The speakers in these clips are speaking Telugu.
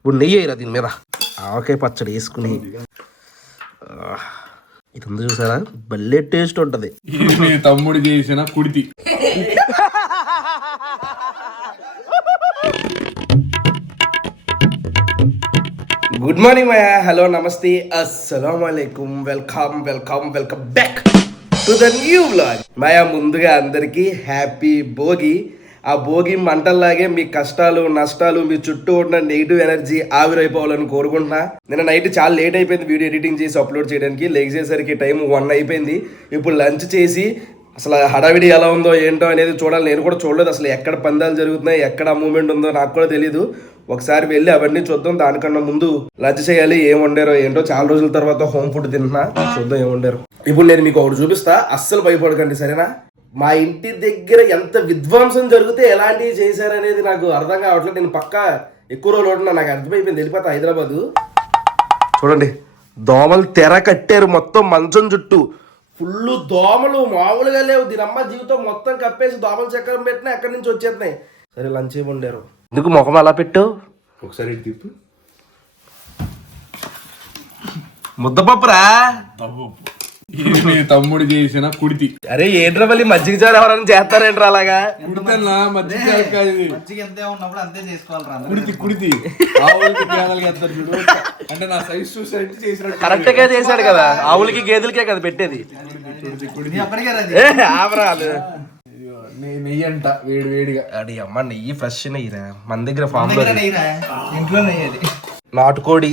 ఇప్పుడు నెయ్యి వేయరా దీని మీద? ఆవకాయ పచ్చడి వేసుకుని. ఇది ఉంది చూసారా? భలే టేస్ట్ ఉంటుంది. తమ్ముడు చేసిన కుడితి. గుడ్ మార్నింగ్ మాయా హలో నమస్తే అస్సలం అయికుం welcome welcome welcome back to the new vlog Maya ముందుగా అందరికీ హ్యాపీ భోగి. ఆ భోగి మంటల్లాగే మీ కష్టాలు నష్టాలు మీ చుట్టూ ఉన్న నెగిటివ్ ఎనర్జీ ఆవిరైపోవాలని కోరుకుంటున్నా. నిన్న నైట్ చాలా లేట్ అయిపోయింది వీడియో ఎడిటింగ్ చేసి అప్లోడ్ చేయడానికి. లేచేసరికి టైం వన్ అయిపోయింది. ఇప్పుడు లంచ్ చేసి అసలు హడావిడి ఎలా ఉందో ఏంటో అనేది చూడాలి. నేను కూడా చూడలేదు అసలు ఎక్కడ పందాలు జరుగుతున్నాయి ఎక్కడ మూమెంట్ ఉందో నాకు కూడా తెలియదు ఒకసారి వెళ్ళి అవన్నీ చూద్దాం. దానికన్నా ముందు లంచ్ చేయాలి ఏం వండారో ఏంటో చాలా రోజుల తర్వాత హోమ్ ఫుడ్ తింటున్నా. చూద్దాం ఏం వండారు. ఇప్పుడు నేను మీకు ఒకటి చూపిస్తా. అస్సలు భయపడకండి సరేనా? మా ఇంటి దగ్గర ఎంత విధ్వంసం జరిగితే ఎలాంటివి చేశారనేది నాకు అర్థం కావట్లేదు. నేను పక్కా ఎక్కువ రోజులు ఉంటున్నా. నాకు అర్థమైపోయింది. వెళ్ళిపోతా హైదరాబాదు. చూడండి దోమలు తెర కట్టారు మొత్తం మంచం చుట్టూ. ఫుల్ దోమలు మామూలుగా లేవు. దీని అమ్మ జీవితం మొత్తం కప్పేసి దోమల చక్రం పెట్టినా ఎక్కడి నుంచి వచ్చేస్తున్నాయి? సరే లంచ్ ఏమి వండారు? ఎందుకు ముఖం అలా పెట్టు? ఒకసారి ముద్దపప్పురా? మీ తమ్ముడు చేసిన కుడితి. అరే ఏంట్రా మళ్ళీ మజ్జిగ చారు ఎవరైనా చేస్తారేంట్రా అలాగా? కుడితన్నా మధ్య ఇది. మంచిగా ఎంత ఉన్నప్పుడు అంతే చేసుకోవాలిరా అందరూ. కుడితి కుడితి. ఆవులకి గేదెలకి ఎత్తారు చూడు. అంటే నా సైజ్ చేసినట్టు కరెక్ట్గా చేశాడు కదా. ఆవులకి గేదెలకే కదా పెట్టేది. కుడితి నీ ఒక్కడికే రాదు. ఏ ఆవరాలు ఇదిగో, నెయ్యి నెయ్యి అంట వేడి వేడిగా. అడి అమ్మ నెయ్యి ఫ్రెష్ నెయ్యిరా. మన దగ్గర ఫామ్ నెయ్యిరా? ఇంట్లో నెయ్యి అది. నాటుకోడి.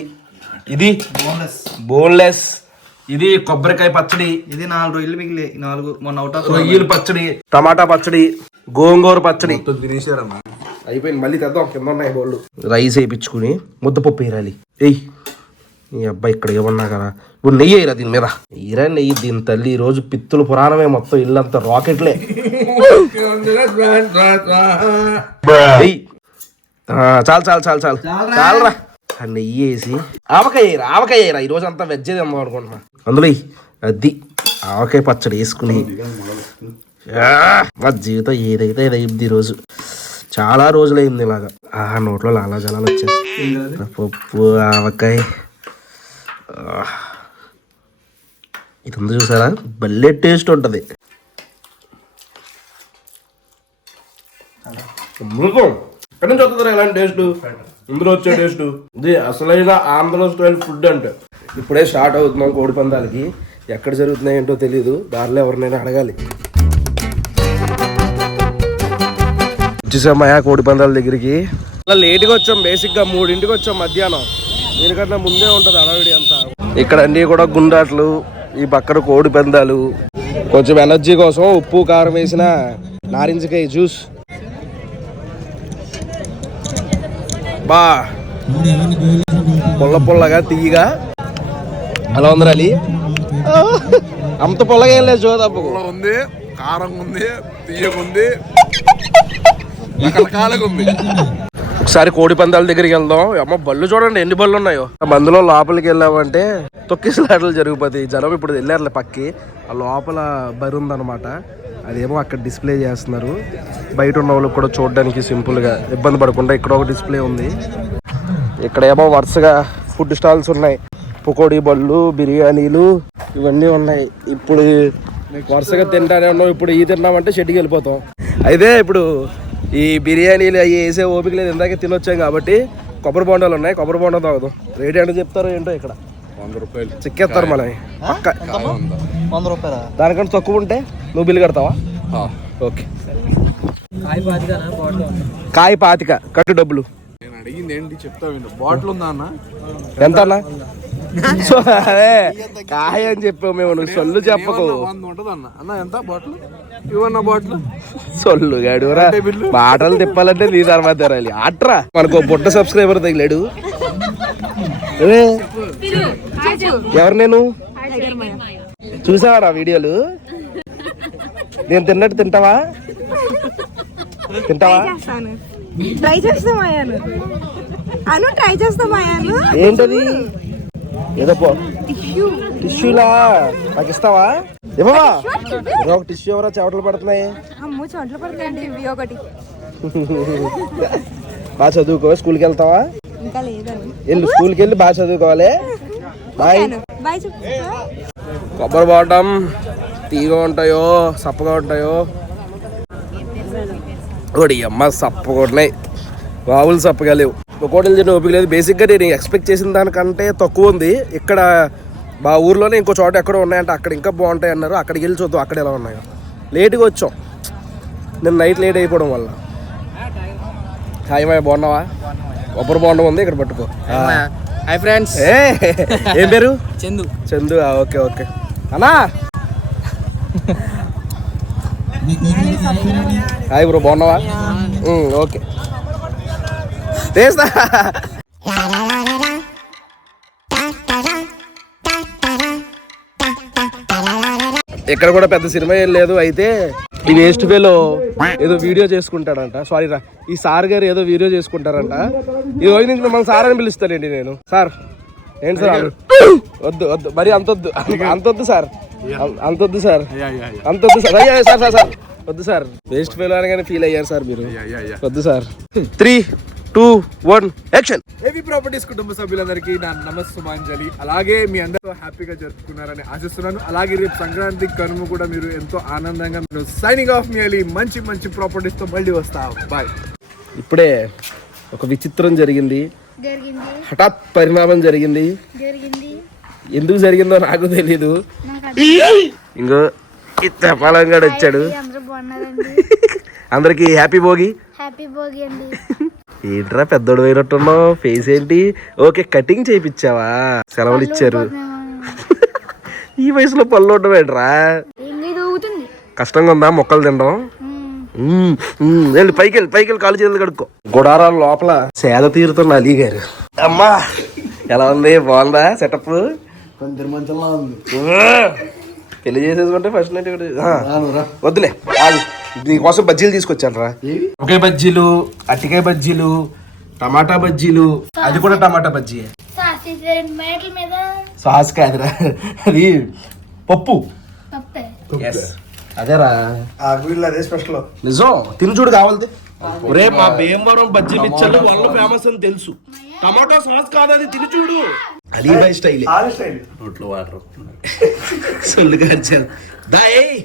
ఇది? బోన్లెస్ బోన్లెస్ ఇది కొబ్బరికాయ పచ్చడి. ఇది నాలుగు రోజులు మిగిలి నాలుగు మొన్న అవుట్ ఆఫ్ రొయ్యల పచ్చడి టమాటా పచ్చడి గోంగూర పచ్చడి. తినేసారన్న అయిపోయింది మళ్ళీ తెద్దాం కింద ఉన్నాయి బోళ్ళు. రైస్ వేయించుకుని ముద్దపప్పు వేయాలి. ఎయ్ ఈ అబ్బాయి ఇక్కడ ఏమన్నా కదా? ఇప్పుడు నెయ్యి వేయరా దీని మీద? ఈరా నెయ్యి దీని తల్లి ఈ రోజు పిత్తుల పురాణమే మొత్తం ఇల్లంతా రాకెట్లే. ఎయ్. ఆ, చాలు చాలు చాలు చాలు. చాలరా. ఆ నెయ్యి వేసి ఆవకాయ వేయరా ఆవకాయ వేయరా ఈరోజు అంతా వెజ్ తిందాం అనుకుంటున్నా. అందులో అద్ది అది ఆవకాయ పచ్చడి వేసుకుని. మా జీవితం ఏదైతే ఏదైంది ఈరోజు చాలా రోజులైంది ఇలాగా. ఆ నోట్లో లాలా జలాలు వచ్చేసి పప్పు ఆవకాయ. ఇది ఉంది చూసారా? భలే టేస్ట్ ఉంటుంది. అమృతం. ఎక్కడి నుంచి వస్తుందా ఇలాంటి టేస్ట్ ఇందులో వచ్చే టేస్ట్ ఇది అసలైన ఆంధ్ర స్టైల్ ఫుడ్ అంటే. ఇప్పుడే స్టార్ట్ అవుతున్నాం కోడి పందాలకి. ఎక్కడ జరుగుతున్నాయి ఏంటో తెలియదు దారిలో ఎవరినైనా అడగాలి. వచ్చేసామయ్యా కోడి పందాల దగ్గరికి? అలా లేట్గా వచ్చాం బేసిక్గా మూడింటికి వచ్చాం మధ్యాహ్నం. దీనికన్నా ముందే ఉంటుంది అడవిడి అంతా. ఇక్కడ అన్నీ కూడా గుండాట్లు ఈ పక్కన కోడి పందాలు. కొంచెం ఎనర్జీ కోసం ఉప్పు కారం వేసిన నారింజకాయ జ్యూస్ బా. పుల్ల పుల్లగా తీయగా. అలా ఉంది అలీ. అంత పుల్లగా ఏం లేదు చూదప్పకు ఉంది కారం ఉంది రకరకాలుగా ఉంది. ఒకసారి కోడి పందాల దగ్గరికి వెళ్దాం. అమ్మ బళ్ళు చూడండి ఎన్ని బళ్ళు ఉన్నాయో. మందులో లోపలికి వెళ్ళామంటే తొక్కిసలాటలు జరిగిపోతాయి. జనం ఇప్పుడు వెళ్ళారులే పక్కి. ఆ లోపల బరి ఉందన్నమాట అదేమో అక్కడ డిస్ప్లే చేస్తున్నారు. బయట ఉన్న వాళ్ళకి కూడా చూడడానికి సింపుల్గా ఇబ్బంది పడకుండా ఇక్కడ ఒక డిస్ప్లే ఉంది. ఇక్కడ ఏమో వరుసగా ఫుడ్ స్టాల్స్ ఉన్నాయి. పకోడీ బళ్ళు బిర్యానీలు ఇవన్నీ ఉన్నాయి. ఇప్పుడు వరుసగా తింటానే ఉన్నాం. ఇప్పుడు ఈ తిన్నామంటే షెడ్కి వెళ్ళిపోతాం. అయితే ఇప్పుడు ఈ బిర్యానీలు అవి వేసే ఓపిక లేదు. ఇందాక తినొచ్చాం కాబట్టి కొబ్బరి బొండాలు ఉన్నాయి. కొబ్బరి బొండ తాగుదాం. రేట్ ఎంత చెప్తారో ఏంటో ఇక్కడ. చిక్కేస్తారు మనని పక్క. వంద. రూపాయల? దానికంటే తక్కువ ఉంటే నువ్వు బిల్లు కడతావా? ఓకే. కాయ పాతిక కట్టు డబ్బులు. నేను అడిగింది ఏంటి చెప్తా విను. బాటిల్ ఉందా అన్న? ఎంత అన్నా? సో అదే కాయ అని చెప్పావు మేము నువ్వు సొల్లు చెప్పకు. అన్న? అన్న ఎంత బాటిల్? ఇవన్న బాటిల్? సొల్లు గాడురా మాటలు తిప్పాలంటే నీ తర్వాత తెరాలి. అట్రా. మనకు బుట్ట సబ్స్క్రైబర్ తగిలాడు. ఏ, ఎవరు నేను? చూసావా నా వీడియోలు? నేను తిన్నట్టు తింటావా? తింటావా? చేస్తాను ట్రై చేస్తాం అయ్యాను అను ట్రై చేస్తాం అయ్యాను ఏంటది? ఏదో పో. టిష్యూలా నాకు ఇస్తావా? ఇవ్వవా? ఒక టిష్యూ ఎవరా చెవటలు పడుతున్నాయి. అమ్మో పడుతుందండి ఇవి ఒకటి. బాగా చదువుకో స్కూల్కి వెళ్తావా? ఇంకా లేదని వెళ్ళు స్కూల్కి వెళ్ళి బాగా చదువుకోవాలి. బాయ్ కొబ్బరి బాటం తీగ ఉంటాయో సప్పగా ఉంటాయో? ఒకటి అమ్మ సప్పగా ఉన్నాయి. రావులు సప్పగా లేవు. ఒక్కోటి తిన్న ఓపిక లేదు. బేసిక్గా నేను ఎక్స్పెక్ట్ చేసిన దానికంటే తక్కువ ఉంది. ఇక్కడ మా ఊర్లోనే ఇంకో చోట ఎక్కడో ఉన్నాయంటే. అక్కడ ఇంకా బాగుంటాయి అన్నారు. అక్కడికి వెళ్ళి చూద్దాం అక్కడ ఎలా ఉన్నాయో. లేట్గా వచ్చాం. నేను నైట్ లేట్ అయిపోవడం వల్ల. హాయ్ మాయ బాగున్నావా? కొబ్బరి బాగుండం ఉంది ఇక్కడ పట్టుకో. హాయ్ ఫ్రెండ్స్ ఏ పేరు? చందు. Chandu okay okay. అన్నా! హాయ్ బ్రో బాగున్నావా? ఓకే. తీస్తా ఇక్కడ కూడా పెద్ద సినిమా ఏం లేదు అయితే ఈ వేస్ట్ వేలో ఏదో వీడియో చేసుకుంటాడంట. సారీ రా. ఈ సార్ గారు ఏదో వీడియో చేసుకుంటారంట. ఈ రోజు నుంచి మిమ్మల్ని సార్ అని పిలుస్తానండి నేను. సార్ ఏంటి సార్? వద్దు వద్దు. మరి అంతొద్దు అంతొద్దు సార్. అం- అంతొద్దు సార్. అంతొద్దు సార్. అయ్యా సార్ సార్ సార్. వద్దు సార్. వేస్ట్ ఫెయిల్ అనగానే ఫీల్ అయ్యారు సార్ మీరు. వద్దు sir. Three two one action. ఏవి ప్రాపర్టీస్ కుటుంబ సభ్యులందరికీ నా నమస్సుమాంజలి. అలాగే మీ అందరూ హ్యాపీగా జరుపుకున్నారని ఆశిస్తున్నాను. అలాగే రేపు సంక్రాంతి కనుమ కూడా మీరు ఎంతో ఆనందంగా మీరు సైనింగ్ ఆఫ్ మీ మంచి మంచి ప్రాపర్టీస్తో మళ్ళీ వస్తా. బాయ్ ఇప్పుడే ఒక విచిత్రం జరిగింది. జరిగింది. హఠాత్ పరిణామం జరిగింది. జరిగింది. ఎందుకు జరిగిందో నాకు తెలీదు. ఇంకో చెప్పాలంగా వచ్చాడు. అందరికి హ్యాపీ భోగి. హ్యాపీ భోగి అండి. ఏంట్రా పెద్దోడు పోయినట్టున్నావు? ఫేస్ ఏంటి? ఓకే కటింగ్ చేయించావా సెలవులు ఇచ్చారు. ఈ వయసులో పళ్ళు ఉండవేంట్రా? కష్టంగా ఉందా? మొక్కలు తినడం. వెళ్ళి పైకి వెళ్ళి పైకి వెళ్ళి కాలు చేతులు కడుక్కో. గుడారాల లోపల సేద తీరుతున్న అలీ గారు. అమ్మా ఎలా ఉంది? బాగుందా? సెటప్ కొంచెం మంచంలా ఉంది. పెళ్ళి చేసేసుకుంటే ఫస్ట్ నైట్ ఇక్కడ ఆ. వద్దులే. నీకోసం బజ్జీలు తీసుకొచ్చాను రా ఒకే బజ్జీలు అట్టికాయ బజ్జీలు టమాటా బజ్జీలు. అది కూడా టమాటా బజ్జీ సాసి కాదురా అది పప్పు. అదేరా. అదే స్పెషల్ నిజం తిని చూడు కావాలి ఒరే మా భీమవరం బజ్జీ మిచ్చర్లు వాళ్ళ ఫేమస్ అని తెలుసు. టమాటో సాస్ కాదు అది తిని చూడు. అలీబాయ్ స్టైల్. All style. నోట్లో వాటర్ సొల్లు దాయ్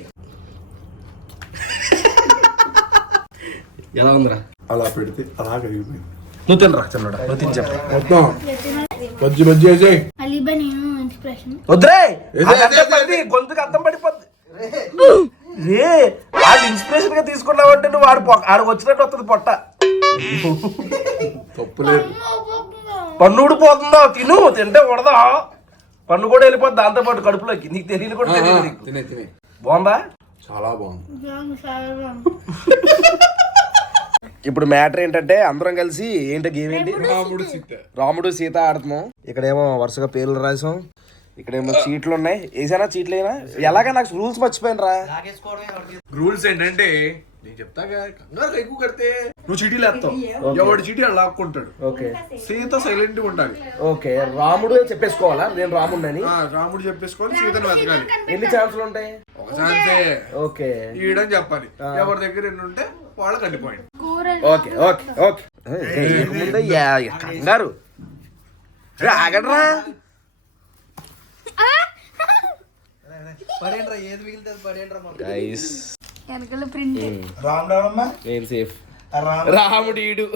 ఎలా ఉందిరా? అలా పెడితే అలా కరిగిపోయింది. నువ్వు తినరా చిన్నడా? నువ్వు తిని చెప్పు మొత్తం. బజ్జి బజ్జి వేసేయ్ అలీబా నేను ఇన్స్పిరేషన్. వద్దురే! ఏదో, అది అర్థం పడింది, గొంతుకు అర్థం పడిపోద్ది. రే అది ఇన్స్పిరేషన్గా తీసుకున్నావంటే నువ్వు ఆడు పొ- ఆడికి వచ్చినట్టు వస్తుంది పొట్ట. తప్పులేదు. పన్ను ఊడిపోతుందో తిను తింటే ఉడదా? పన్ను కూడా వెళ్ళిపోద్ది దాంతో పాటు కడుపులోకి. నీకు తెలియదు కూడా తెలియదు నీకు. తినే తినే. బాగుందా? చాలా బాగుంది. ఇప్పుడు మ్యాటర్ ఏంటంటే అందరం కలిసి ఏంటో గేమ్ ఏంటి? రాముడు సీత. రాముడు సీత. ఆడుతున్నాం ఇక్కడేమో వరుసగా పేర్లు రాసాం. ఇక్కడేమో చీట్లు ఉన్నాయి. వేసానా చీట్లు అయినా ఎలాగా నాకు రూల్స్ మర్చిపోయాను రా రూల్స్ ఏంటంటే నేను చెప్తా కదా, కంగారు ఎక్కువ కడితే నువ్వు చీటీలు వేస్తావు ఎవడు చీటీ అలా లాక్కుంటాడు. ఓకే. సీత సైలెంట్గా ఉండాలి. ఓకే. రాముడు చెప్పేసుకోవాలా? నేను రాముడిని ఆ, రాముడు చెప్పేసుకొని సీతను వెతకాలి. ఎన్ని ఛాన్సులు ఉంటాయి? ఒక ఛాన్సే. ఓకే. ఈడని చెప్పాలి. ఎవరి దగ్గర ఎన్ని ఉంటే వాళ్ళ కండిపోయింది ఓకే ఓకే ఓకే. కంగారు. రే, ఆగండ్రా. గైస్ వెనకాల ప్రింట్ రామ్ రామమ్మా నేను సేఫ్? రామ్ రాముడు ఈడు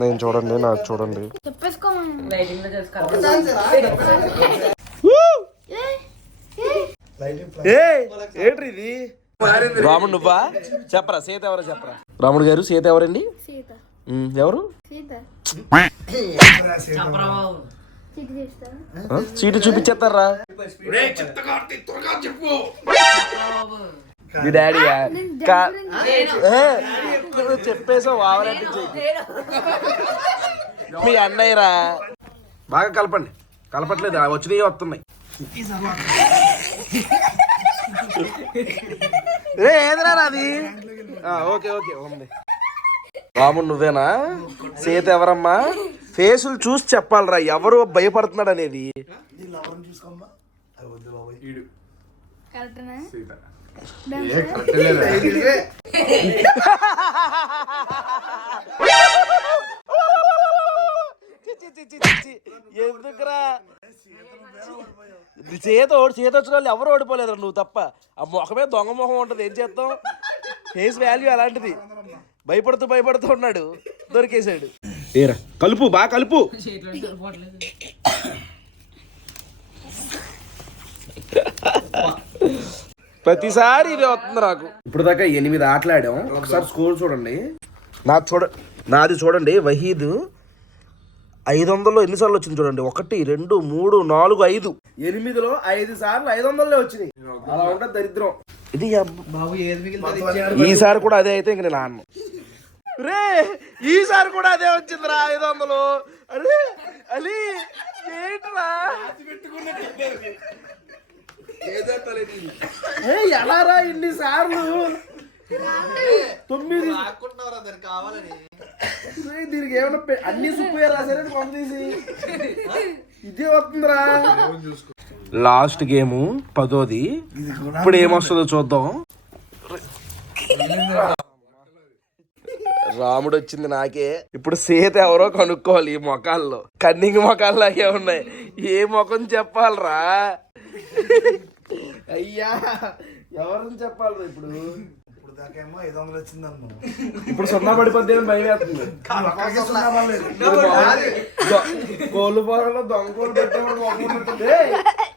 నేను చూడండి నాకు చూడండి. ఏంటి ఇది? రాముడు నువ్వా? చెప్పరా సీత ఎవరో చెప్పరా? రాముడు గారు సీత ఎవరండి? ఎవరు? సీత. చిటి చూపించేస్తారా? మీ నువ్వు చెప్పేసావు ఆవలంటే మీ అన్నయ్యరా? బాగా కలపండి. కలపట్లేదు ఆ వచ్చినవి వస్తున్నాయి. ఏదిరా అది ఆ, ఓకే ఓకే ఉంది. రాముడు నువ్వేనా? సీత ఎవరమ్మా? ఫేసులు చూసి చెప్పాలరా ఎవరు భయపడుతున్నాడు అనేది. ఎందుకురా? చేత ఓడి చేత వచ్చిన వాళ్ళు ఎవరు ఓడిపోలేరు నువ్వు తప్ప. ఆ ముఖమే దొంగ మొహం ఉంటుంది ఏం చేస్తాం? ఫేస్ వాల్యూ అలాంటిది. భయపడుతూ భయపడుతూ ఉన్నాడు. దొరికేశాడు. ఏరా. కలుపు బాగా కలుపు. ప్రతిసారి ఇది వస్తుంది నాకు. ఇప్పుడు దాకా ఎనిమిది ఆటలు ఆడాం. ఒకసారి స్కోర్ చూడండి. నాది చూడ నాది చూడండి వహీద్. ఐదు వందల్లో ఎన్నిసార్లు వచ్చింది చూడండి. ఒకటి రెండు మూడు నాలుగు ఐదు. ఎనిమిదిలో ఐదు సార్లు ఐదు వందలే వచ్చినాయి. అలా ఉంటుంది దరిద్రం. ఇది బాబు ఏది ఈసారి కూడా అదే అయితే ఇంక నేను ఆడను. రే ఈసారి కూడా అదే వచ్చిందిరా ఐదు వందలు. అరే అలీ ఏంట్రా? ఎలా రా ఇన్ని సార్లు? తొమ్మిది దానికి కావాలని రే, దీనికి ఏమైనా అన్ని సుప్పు రాసారని కొంత తీసి. ఇదే వస్తుందిరా. లాస్ట్ గేమ్ పదోది. ఇప్పుడు ఏమొస్తుందో చూద్దాం. రాముడు వచ్చింది నాకే. ఇప్పుడు సీత ఎవరో కనుక్కోవాలి ఈ మొఖాల్లో. కన్నింగ్ మొఖాల్లాగే ఉన్నాయి. ఏ ముఖం చెప్పాలరా? అయ్యా ఎవరిని చెప్పాలి ఇప్పుడు? ఇప్పుడు దాకేమో ఐదు వందలు వచ్చింది అన్నాను ఇప్పుడు సున్నా పడిపోద్ది అని భయం వేస్తుంది. కోళ్ళు పొలంలో దొంగ కోళ్ళు పెట్టేవాడు మొఖం ఉంటుంది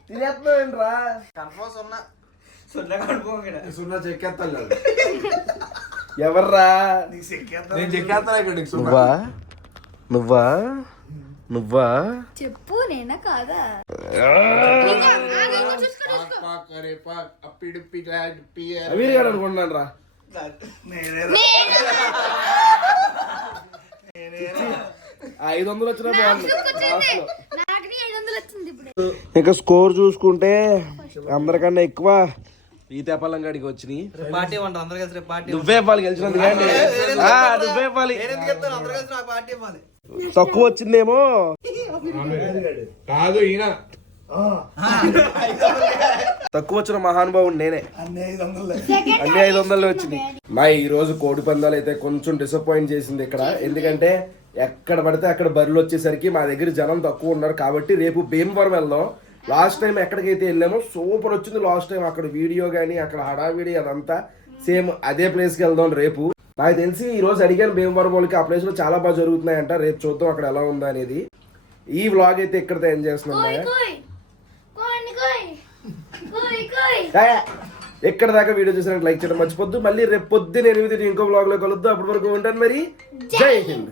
తినేస్తున్నావేంట్రా కన్ఫర్మ్ సున్నా. సున్నా కడుకోగా సున్నా చెక్కేస్తాను ఎవర్రా? నీకు సెక్కేస్తా నేను చెక్కేస్తాను ఇక్కడ నీకు సున్నా. నువ్వా? నువ్వా? నువ్వా? చెప్పు నేనా కాదా? పాక్ అరే పాక్. అమీర్ గారు అనుకుంటున్నాను రా. నేనే? ఐదు వందలు వచ్చినా బాగుంది లాస్ట్లో. నాకు నీ ఐదు వందలు వచ్చింది ఇప్పుడు. ఇక స్కోర్ చూసుకుంటే అందరికన్నా ఎక్కువ. ఈ తెపాలం గడికి వచ్చినాయి. పార్టీ ఇవ్వండి అందరు కలిసి రేపు పార్టీ నువ్వే పాలు గెలిచినందుకు నువ్వే పాలి తక్కువ వచ్చిందేమో. కాదు ఈయన. తక్కువ వచ్చిన మహానుభావుడు నేనే. అన్ని ఐదు వందలు అన్ని ఐదు వందలు వచ్చింది మా ఈ రోజు కోడి పందాలు అయితే కొంచెం డిసప్పాయింట్ చేసింది ఇక్కడ. ఎందుకంటే ఎక్కడ పడితే అక్కడ బరిలో వచ్చేసరికి మా దగ్గర జనం తక్కువ ఉన్నారు కాబట్టి రేపు భీమవరం వెళ్దాం. లాస్ట్ టైం ఎక్కడికైతే వెళ్ళామో సూపర్ వచ్చింది లాస్ట్ టైం. అక్కడ వీడియో కానీ అక్కడ హడావిడి అదంతా సేమ్ అదే ప్లేస్కి వెళ్దాం రేపు. నాకు తెలిసి ఈ రోజు అడిగాను భీమవరం వాళ్ళకి ఆ ప్లేస్లో చాలా బాగా జరుగుతున్నాయంట రేపు చూద్దాం అక్కడ ఎలా ఉందా అనేది. ఈ వ్లాగ్ అయితే ఇక్కడితో ఎంజాయ్ చేస్తున్నాం ఏ, ఎక్కడ దాకా వీడియో చూసినట్టు లైక్ చేయడం మర్చిపోద్దు. మళ్ళీ రేపు పొద్దున్న ఎనిమిది ఇంకో బ్లాగ్లో కలుద్దాం. అప్పటి వరకు ఉంటాను మరి. జై హింద్.